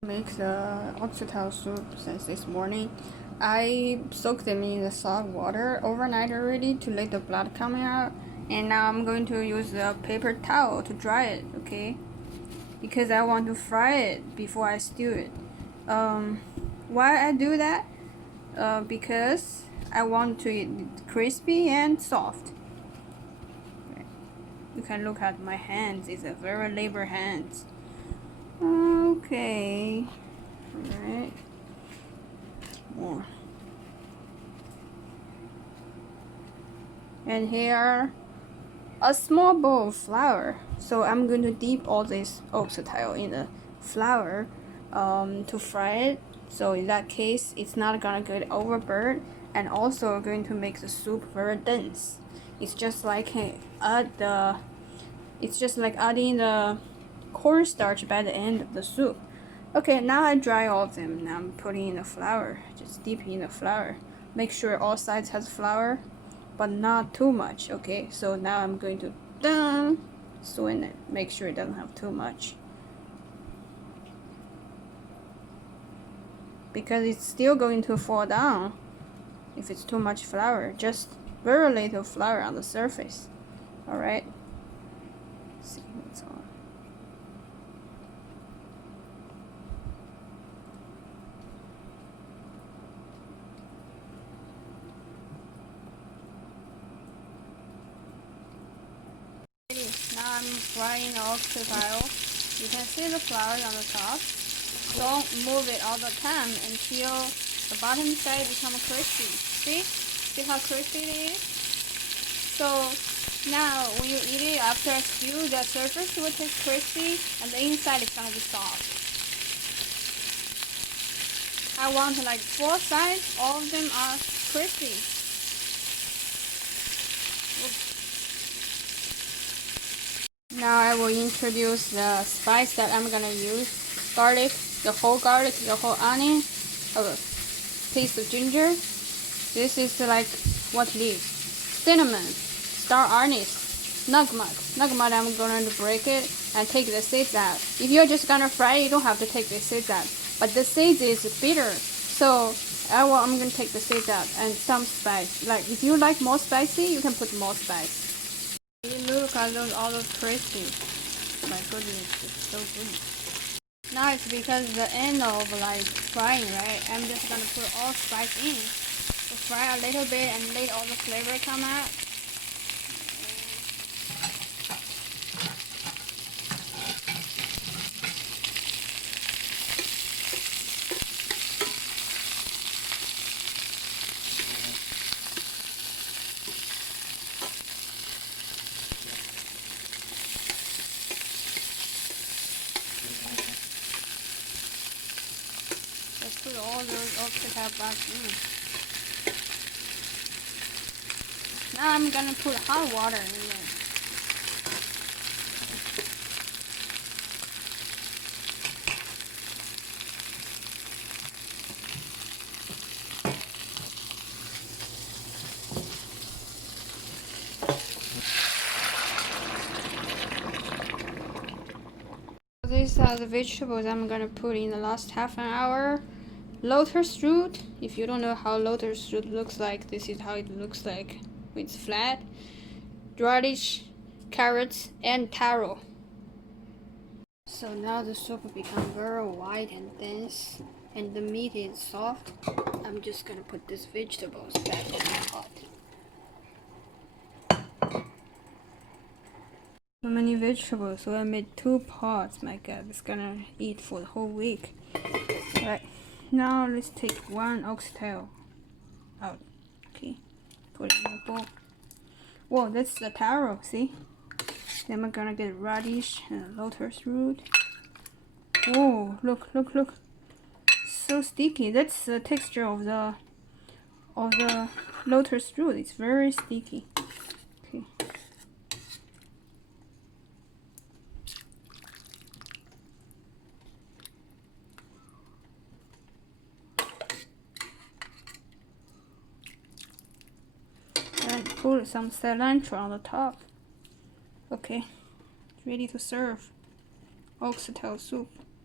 Make the oxtail soup since this morning. I soaked them in the salt water overnight already to let the blood come out, and now I'm going to use a paper towel to dry it, okay? Because I want to fry it before I stew it. Why I do that? Because I want to eat it crispy and soft. You can look at my hands, it's a very labor hands. Okay. Alright. More. And here a small bowl of flour. So I'm going to dip all this oxtail in the flour to fry it. So in that case, it's not gonna get overburnt, and also going to make the soup very dense. It's just like adding the cornstarch by the end of the soup. Okay, now I dry all of them. Now I'm putting in the flour. Just dip in the flour. Make sure all sides has flour, but not too much. Okay, so now I'm going to swing it. Make sure it doesn't have too much, because it's still going to fall down if it's too much flour. Just very little flour on the surface. All right. Let's see what's on. Now I'm frying the oxtail. You can see the flour on the top. Don't move it all the time until the bottom side becomes crispy. See how crispy it is? So now when you eat it after a stew, the surface will taste crispy and the inside is gonna be soft. I want like 4 sides, all of them are crispy. Now I will introduce the spice that I'm gonna use. Garlic, the whole onion, a piece of ginger. This is like what leaves? Cinnamon, star anise, nutmeg. Nutmeg, I'm going to break it and take the seeds out. If you're just gonna fry it, you don't have to take the seeds out. But the seeds is bitter, so I'm gonna take the seeds out, and some spice. Like if you like more spicy, you can put more spice. Look at all those crispy. My goodness, it's so good. Now it's because the end of like frying, right? I'm just gonna put all spice in. So fry a little bit and let all the flavor come out. Let's put all those oxtail back in. Now I'm gonna put hot water in there. These are the vegetables I'm gonna put in the last half an hour. Lotus root. If you don't know how lotus root looks like, this is how it looks like. It's flat. Radish, carrots, and taro. So now the soup becomes very white and dense, and the meat is soft. I'm just gonna put these vegetables back in the pot. So many vegetables, so I made 2 pots. My God, it's gonna eat for the whole week. Alright, now let's take 1 oxtail out. Okay, put it in the bowl. Whoa, that's the taro, see? Then we're gonna get radish and lotus root. Whoa, look. So sticky. That's the texture of the lotus root. It's very sticky. Okay. And put some cilantro on the top. Okay, ready to serve. Oxtail soup.